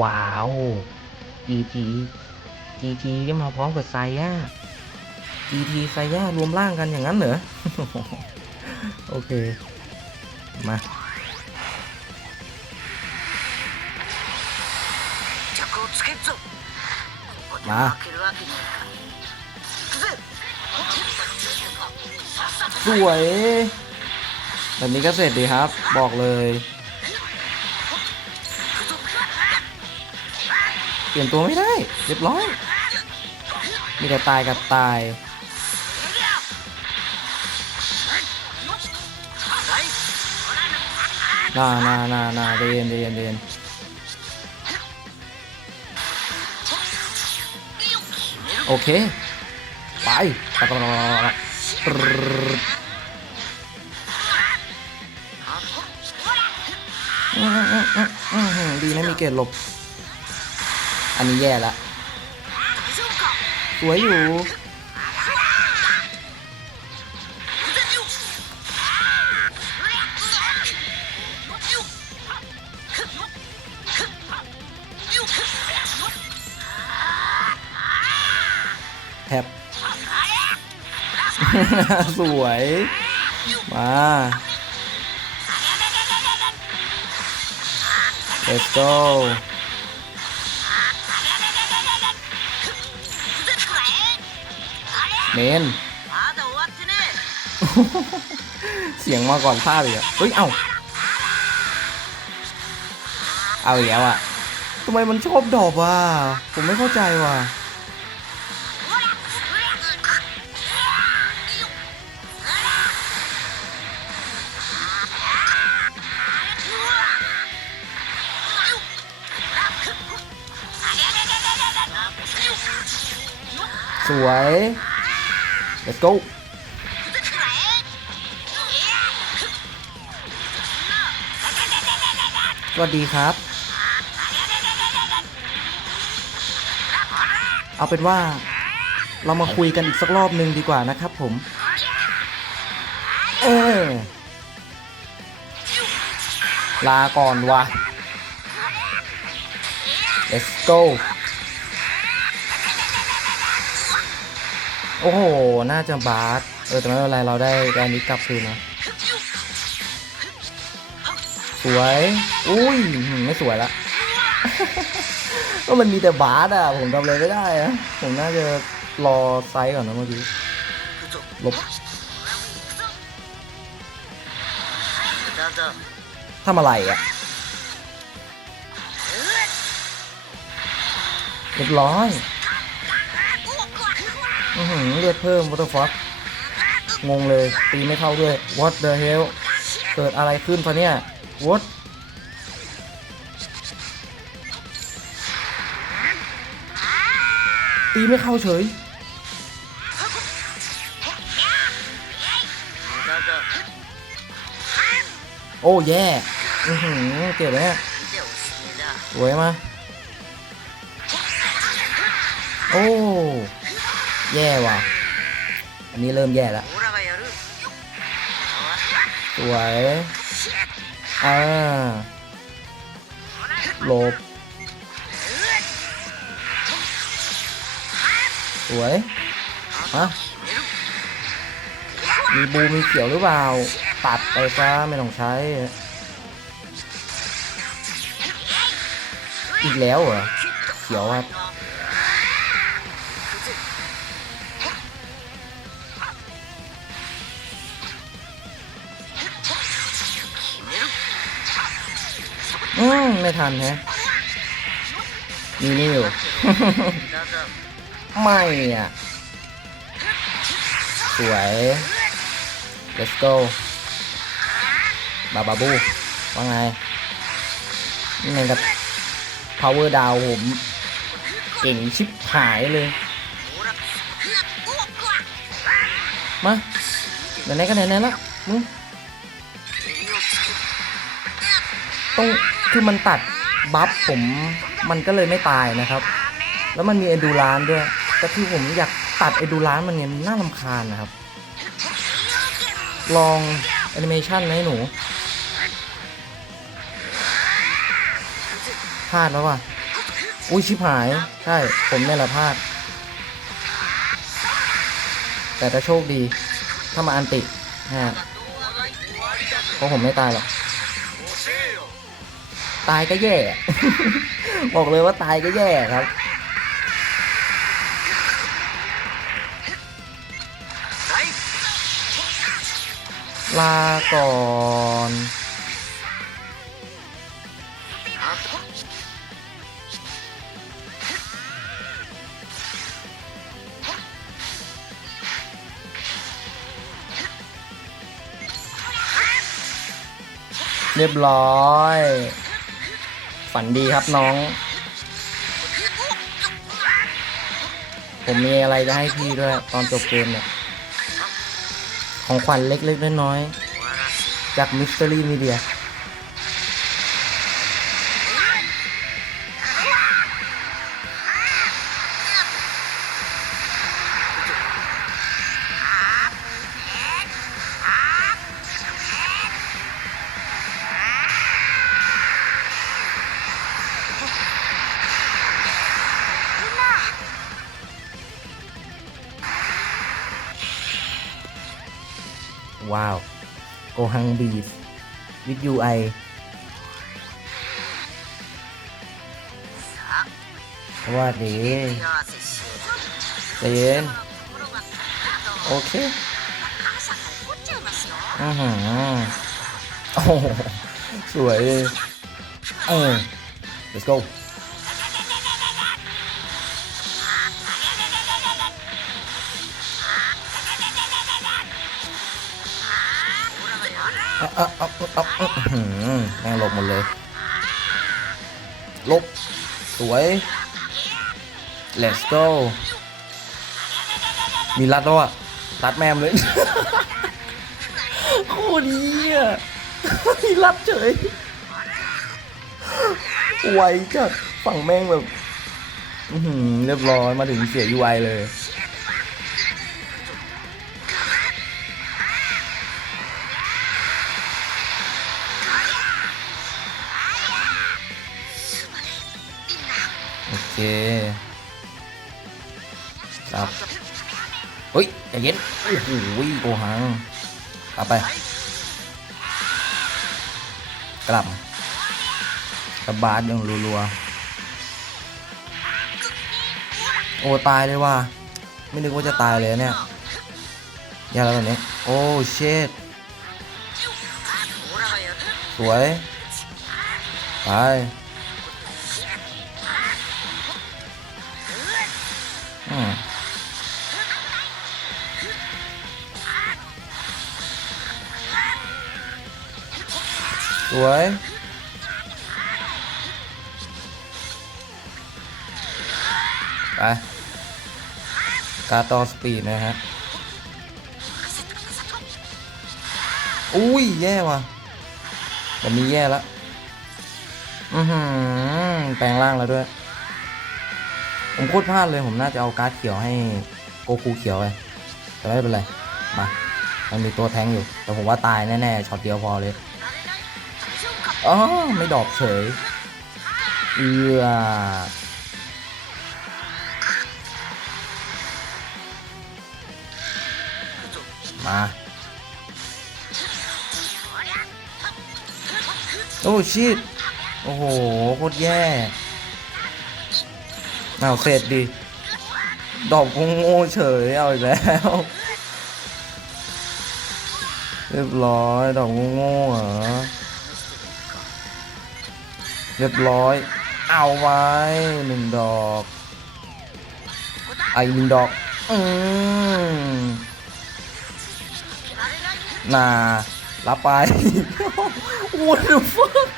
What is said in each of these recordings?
ว้าว G T G T ก็มาพร้อมกับไซย่าจีจีไซย่ารวมร่างกันอย่างนั้นเหรอ โอเค มามาสวย แบบนี้ก็เสร็จดีครับ บอกเลย ลี่ยนตัวไม่ได้ เรียบร้อย มีแต่ตายกับตาย นานานานาเรียนเรียนเรียนโอเค ไปตะกร้อตรึดอื้ออื้ออเออเออดีนะมีเกตหลบ อันนี้แย่ละสวยอยู่ แทบ สวย มา let's go เมนเสียงมาก่อนท่าเลยอะเฮ้ย เอ้า เอาอีกแล้วอะทำไมมันชอบดอบว่ะ ผมไม่เข้าใจว่ะ สวย let's go สวัสดีครับ เอาเป็นว่าเรามาคุยกันอีกสักรอบหนึ่งดีกว่านะครับผม เออ ลาก่อนวะ let's go โอ้โห น่าจะบาร์เออแต่ไม่เป็นไรเราได้ได้นี้กลับคืนนะ สวย อุ้ย ไม่สวยละ ก็มันมีแต่บาร์อะผมทำอะไรไม่ได้อะผมน่าจะรอไซส์ก่อนนะเมื่อกี้ลบทำอะไรอะเรียบร้อย อือหือเลือดเพิ่มวอเตอร์ฟอสงงเลย ตีไม่เข้าด้วย what the hell เกิดอะไรขึ้นคะเนี่ย what ตีไม่เข้าเฉย โอ้แย่ อือหือเจ็บแล้วสวยมาโอ้ แย่ว่ะ อันนี้เริ่มแย่แล้ว สวย อ่าลบ สวย ฮะ มีบูมีเขียวหรือเปล่า ตัดไปซะไม่ต้องใช้ อีกแล้วเหรอ เขียวครับ ไม่ทันฮะมีนี่อยู่ ไม่อะ สวย let's go บาบาบู ว่าไง นี่มันกับ power down ผม เก่งชิบหายเลย มาไหนๆก็ไหนๆละมึต้อง คือมันตัดบัฟผมมันก็เลยไม่ตายนะครับ แล้วมันมีเอดูรานด้วย แต่คือผมอยากตัดเอดูรานมันเนี่ยน่าลำคาญนะครับ ลองแอนิเมชันให้หนูพลาดแล้วว่ะ อุ้ยชิบหาย ใช่ ผมนี่แหละพลาด แต่ถ้าโชคดี ถ้ามาอันติฮะเพราะผมไม่ตายหรอก ตายก็แย่ บอกเลยว่าตายก็แย่ครับ ลาก่อนเรียบร้อย ฝันดีครับน้อง ผมมีอะไรจะให้พี่ด้วยตอนจบเกมเนี่ย ของขวัญเล็กๆน้อยๆจากมิส t ต r y มีเดีย ฮังบีดวิทยูไอว่าดีใจเย็นโอเคอือหือโอ้สวยเออ let's go อะอะอะอะอะอื้อหือแม่งหลบหมดเลยหลบสวย let's go มีรัดแล้วอะรัดแมมเลยโคตรดีอะมีรัดเฉยไวจัดฝั่งแม่งแบบอื้อหือเรียบร้อยมาถึงเสียยูไอเลย ฮ้ยอย่าเย็นโอ้โหโอหังกลับไปกลับกระบาดยังรัวๆโอ้ตายเลยว่ะไม่นึกว่าจะตายเลยเนี่ยยาอะไรเนี้โอ้เชดสวยไป วยไปกาตอสปีดนะฮะอุ้ย แย่ว่ะแบบนี้แย่แล้วอือหือแปลงร่างแล้วด้วย ผมโคตรพลาดเลย ผมน่าจะเอาการ์ดเขียวให้โกคูเขียวไปแต่ไม่เป็นไร มา มันมีตัวแทงอยู่ แต่ผมว่าตายแน่ๆช็อตเดียวพอเลย อ๋อไม่ดอกเฉยเอือมาโอ้ชิตโอ้โหโคตรแย่เอาเสร็จดิดอกโง่เฉยเอาอีกแล้ว เรียบร้อยดอกโง่เหรอ เรียบร้อย เอาไว้หนึ่งดอกไอหนึ่งดอกอืมน่ารับไป What the fuck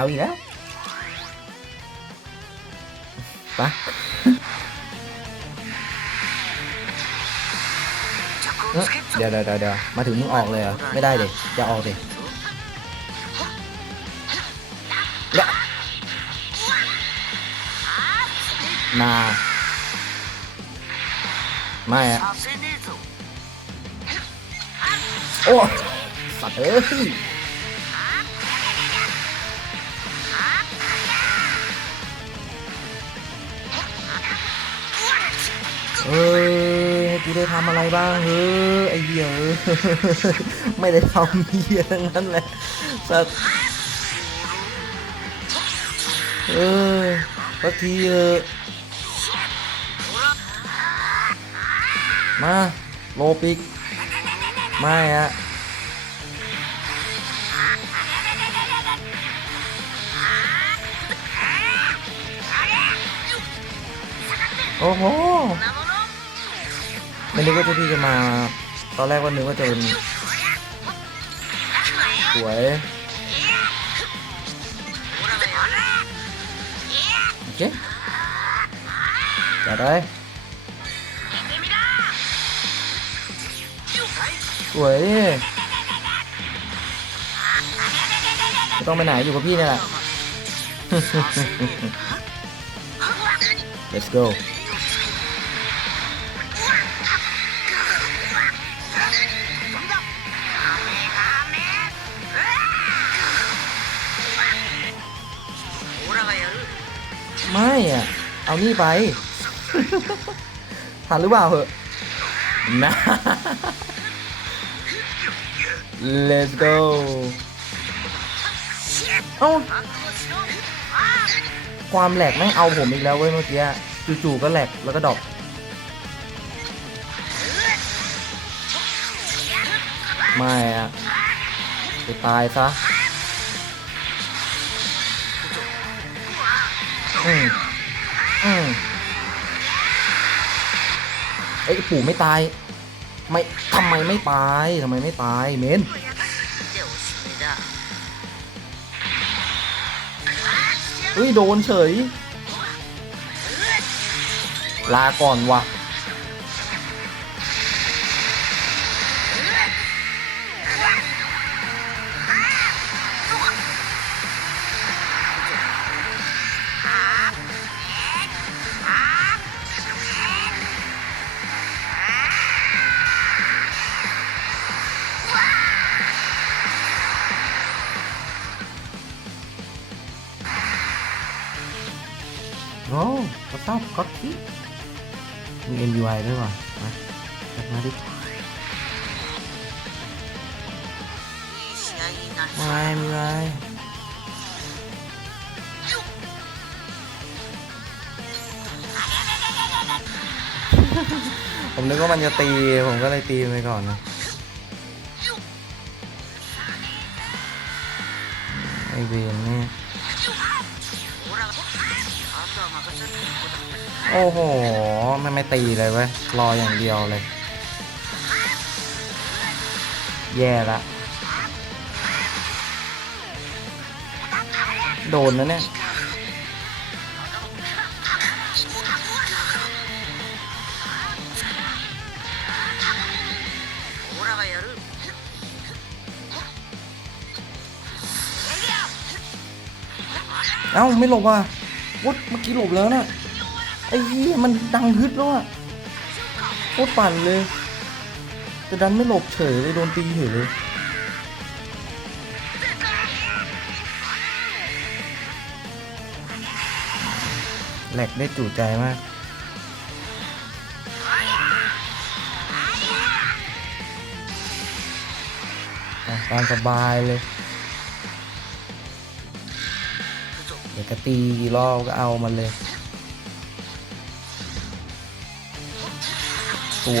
เาอีกแล้วปะเดี๋ยวเดี๋ยวเดี๋ยวมาถึงมึงออกเลยอะไม่ได้เด็กจะออกเด็กนาไม่อะโอ้ สัตว์เอ้ย เออกูได้ทำอะไรบ้างเออไอเดียไม่ได้ทำเหี้ยทั้งนั้นแหละสัตว์เออสักทีเออมาโลปิกไม่อะโอ้โห ไม่นึกว่าเจ้าที่จะมา ตอนแรกว่านึกว่าจะเป็นสวยโอเคจัดเลยสวยไม่ต้องไปไหนอยู่กับพี่นี่แหละ Let's go ไม่อะเอานี่ไป ทันหรือเปล่าเหอะนะ let's go เอาความแหลกไม่เอาผมอีกแล้วเว้ยเมื่อกี้จู่ๆก็แหลกแล้วก็ดอกไม่อะไปตายซะ อือืมไอ้ปู่ไม่ตาย ไม่ทำไมไม่ตายทำไมไม่ตายเมนเฮ้ยโดนเฉย ลาก่อนวะ่ะ ก๊อตที่มี MUI ด้วยว่ะมาจัดมาดิมา MUI ผมนึกว่ามันจะตี ผมก็เลยตีไปก่อนนะไอเวนนี่ โอ้โหมันไม่ตีเลยเว้ย รออย่างเดียวเลย แย่ละ โดนนะเนี่ยเอ้า ไม่หลบว่ะวุดเมื่อกี้หลบแล้วนะ่ะ ไอ้เหี้ยมันดังฮึดแล้วอะโคตรปั่นเลย แต่ดันไม่หลบเฉยเลยโดนตีเฉยเลยแหลกได้จู่ใจมากตามสบายเลย เดี๋ยวกตีกี่รอบก็เอามันเลย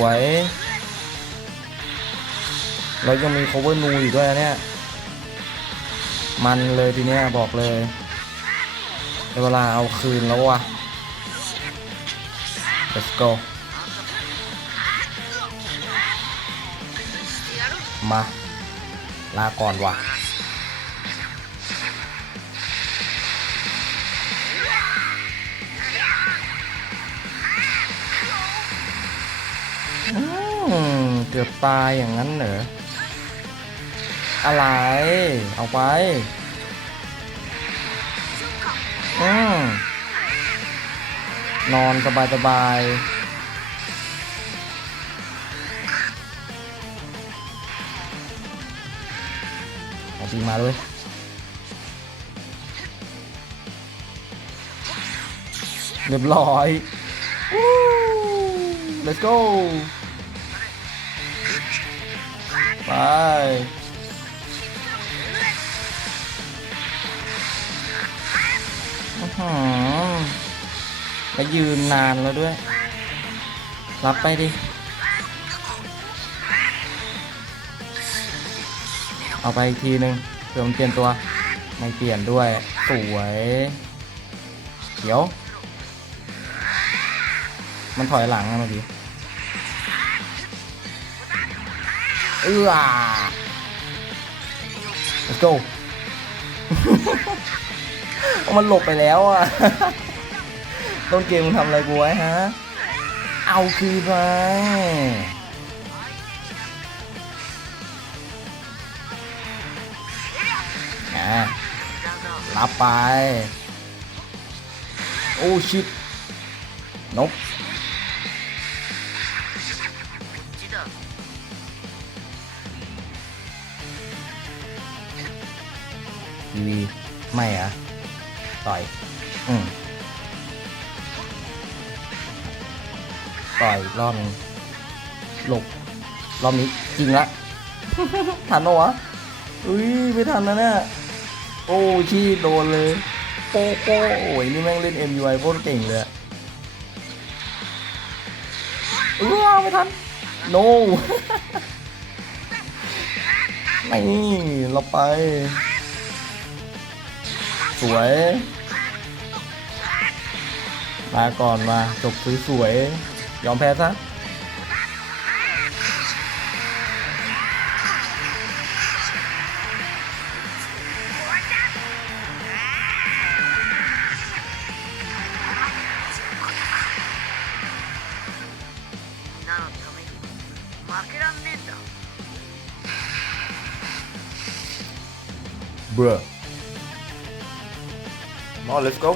วยเรายังมี cover นูอยู่ด้วยนะเนี่ย มันเลยทีเนี้ยบอกเลยเวลาเอาคืนแล้ววะ let's go มา ลาก่อนว่ะ เกือบตายอย่างนั้นเหรอ อะไร เอาไป อืมนอนสบายสบายเอาดีมาเลยเรียบร้อย let's go ไปอื้อหือแล้วยืนนานแล้วด้วย รับไปดิ เอาไปอีกทีหนึ่งเพื่อมเปลี่ยนตัว ไม่เปลี่ยนด้วย สวยเดี๋ยว มันถอยหลังนะเมื่อกี้ เอื้อ let's go เอามันหลบไปแล้วอะ ต้นเกมมึงทำอะไรกูไว้ฮะ เอาคืนไปอะだぞรับไป โอ้ชิตนก ทีวีไม่อะต่อย อืมต่อยอีกรอบหนึงหลบรอบนี้จริงละ ทันปะวะอุ้ยไม่ทันนะเนี่ยโอ้ชี้โดนเลยโป๊ะโป๊ะโอ้ยนี่แม่งเล่น MUI โคตรเก่งเลยอะเออไม่ทัน no ไม่เราไป สวยมาก่อนมาจบสวยสวยยอมแพ้ซะเบรอ Come on, let's go.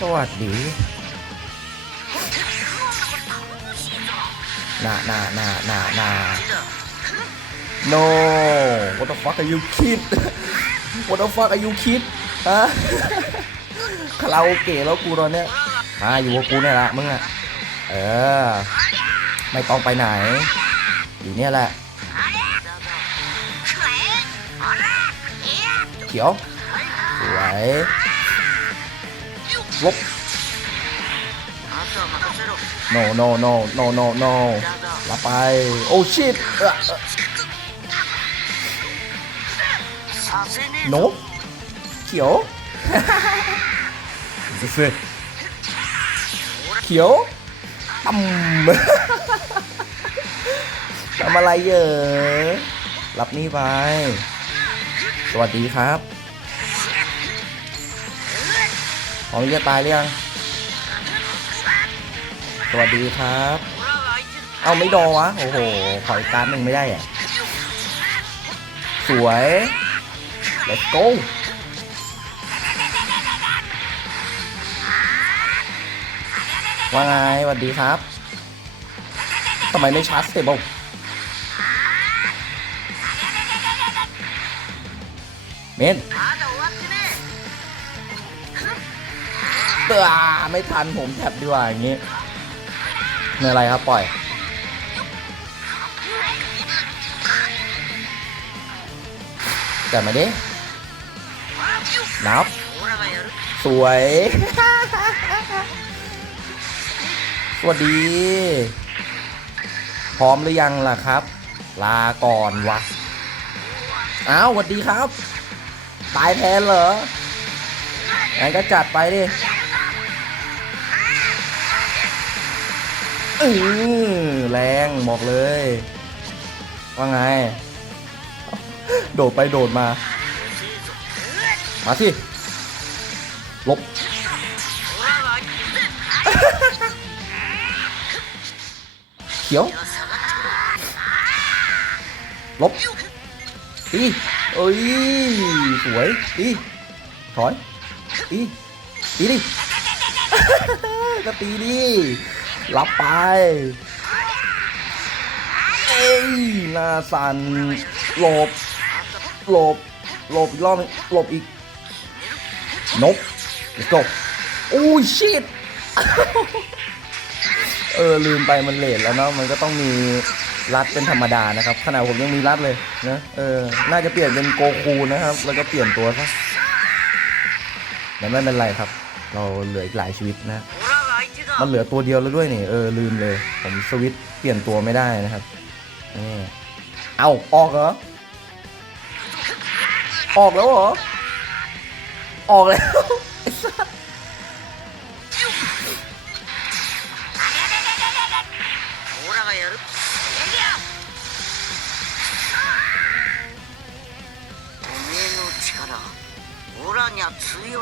สวัสดีน่าน่าน่าน่าน่า No What the fuck are you kid What the fuck are you kid ฮะคาราโอเกะแล้วกูตอนเนี้ยอ่าอยู่กับกูนี่แหละมึงอะเออ ไม่ต้องไปไหน อยู่เนี่ยแหละ ขียวสวยลบ no no no no no no ละไป โอ้ชิตโนเขียวซึซึเขียวตำทำอะไรเยอะรับนี่ไป สวัสดีครับพร้อมจะตายหรือยัง สวัสดีครับ เอาไม่โดวะ โอ้โหขออีการหนึ่งไม่ได้อะสวย let's go ว่าไงสวัสดีครับ ทำไมไม่ชาร์จเสร็จบ้ เน้นอาไม่ทันผมแท็บดีกว่าอย่างนี้เนื่อะไรครับ ปล่อย แต่มาดินับ สวย สวัสดี พร้อมหรือยังล่ะครับ ลาก่อนวะ อ้าวสวัสดีครับ ตายแทนเหรองั้นก็จัดไปดิอือแรงบอกเลย ว่าไง โดดไปโดดมา มาสิลบเขียวลบตี เอ้ยสวยตีถอยตีตีดิก็ตีดิรับไปเอ้ยนาสันหลบหลบหลบอีกรอบหนึงหลบอีกนก let's go โอ้ยชิตเออลืมไปมันเลทแล้วเนาะมันก็ต้องมี รัดเป็นธรรมดานะครับขนาดผมยังมีรัดเลยนะเออน่าจะเปลี่ยนเป็นโกคูนะครับ แล้วก็เปลี่ยนตัวซะแต่ไม่เป็นไรครับ เราเหลืออีกหลายชีวิตนะมันเหลือตัวเดียวแล้วด้วยนี่เออลืมเลย ผมสวิตเปลี่ยนตัวไม่ได้นะครับนี่เอาออกเหรอออกแล้วเหรอออกแล้ว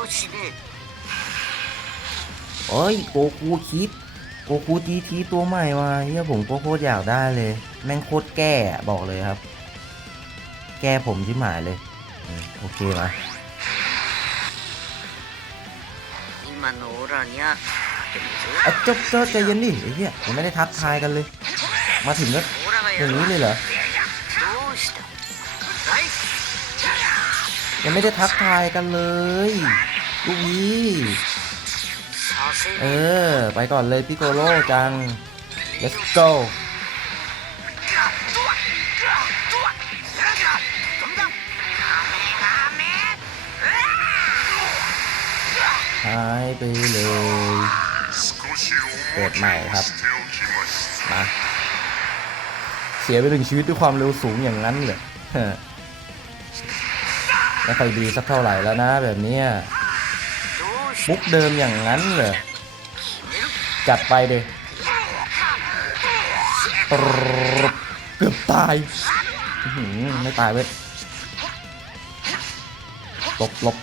には通用しね เอ้ยโกคูคิด โกคูทีทีตัวใหม่มาเฮียผมก็โคตรอยากได้เลย แม่งโคตรแก้อะบอกเลยครับ แก้ผมที่หมายเลยอืมโอเคมา え今のオラにはでも อ่ะเจ้าเจ้าใจเย็นดิไอ้เหี้ยยังไม่ได้ทักทายกันเลย มาถึงก็ オラが อ や ย่าง る นี้เลยเหรอ どうしたナイス ยังไม่ได้ทักทายกันเลย ลูกนี้เออ ไปก่อนเลยพี่โกโลจัง let's go หายไปเลยเกิดใหม่ครับมาเสียไปถึงชีวิตด้วยความเร็วสูงอย่างนั้นเลยแล้วใครดีสักเท่าไหร่แล้วนะแบบนี้ บุกเดิมอย่างนั้นเหรอ จัดไปเลยเกือบตายไม่ตายเว้ยลบลบ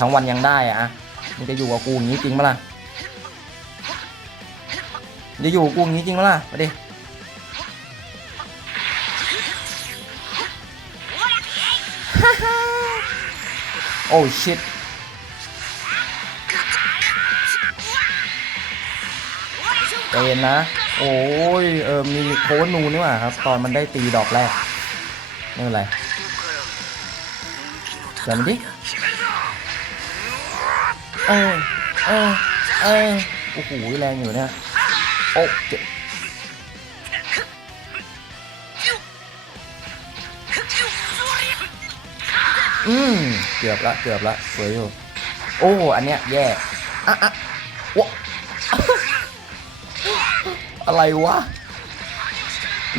ทั้งวันยังได้อะมันจะอยู่กับกูอย่างนี้จริงปะล่ะจะอยู่กูอย่างนี้จริงปะล่ะไปดิโอ้ชิต ใจเย็นนะ โอ้ยเออมีโค้ดนูนี่หว่าครับ ตอนมันได้ตีดอกแรกนี่อะไรจำดิเออเออเออโอ้โหแรงอยู่เนี่ยโอ้เจ็บอืมเกือบละเกือบละสวยอยู่โอ้อันเนี้ยแย่อะอะวะ อะไรวะ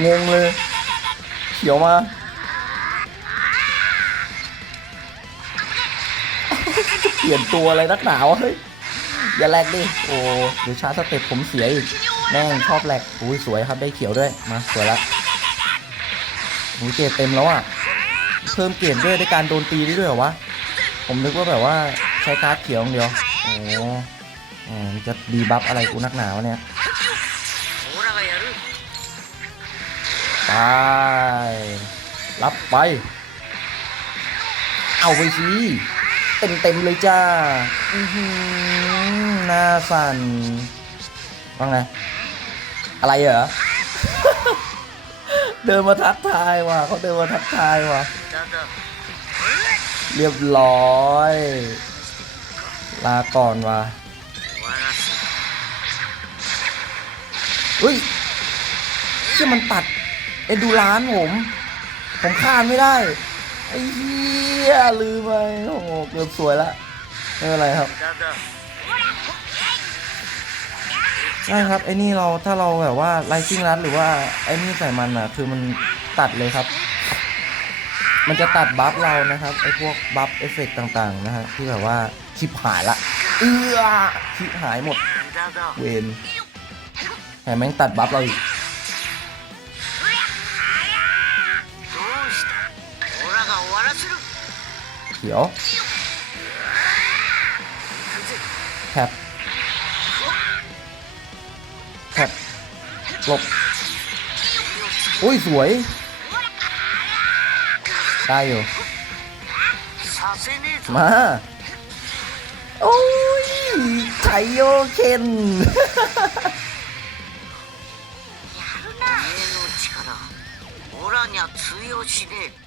งงเลย เขียวมา เปลี่ยนตัวอะไรนักหนาวเฮ้ย อย่าแลกดิ โอ้เดี๋ช้าสเต็ปผมเสียอีก แม่งชอบแลกอุ้ยสวยครับได้เขียวด้วย มาสวยละหูเกรดเต็มแล้วอะ เพิ่มเกรด้วยด้วยการโดนตีได้ด้วยเหรอวะ ผมนึกว่าแบบว่าใช้การ์ดเขียวเดียว โอ้จะดีบัฟอะไรกูนักหนาวเนี่ย ไปรับไป เอาไปสิเต็มเต็มๆเลยจ้าอือหือหน้าสั่นว่าไง อะไรเหรอ เดินมาทักทายว่ะเขาเดินมาทักทายว่ะだだเรียบร้อย ลาก่อนว่ะ เฮ้ยเชื่อมันตัดเอ็นดูร้านผม ผมคามไม่ได้ ไอ้เหี้ยลืมไปโอ้โหเกือบสวยละไม่เป็นไรครับใช่ครับไอ้นี่เราถ้าเราแบบว่าไลซิ่งรัดหรือว่าไอ้นี่ใส่มันอะ คือมันตัดเลยครับ มันจะตัดบัฟเรานะครับไอ้พวกบัฟเอฟเฟกต์ต่างๆนะฮะที่แบบว่าคิปหายละเอือคิปหายหมดเวน แหมแม่งตัดบัฟเราอีกเดี๋ยวแท็บแท็บหลบอุ้ย สวย ได้อยู่ มา โอ้ยไทโยเคน ラには通用しねえ。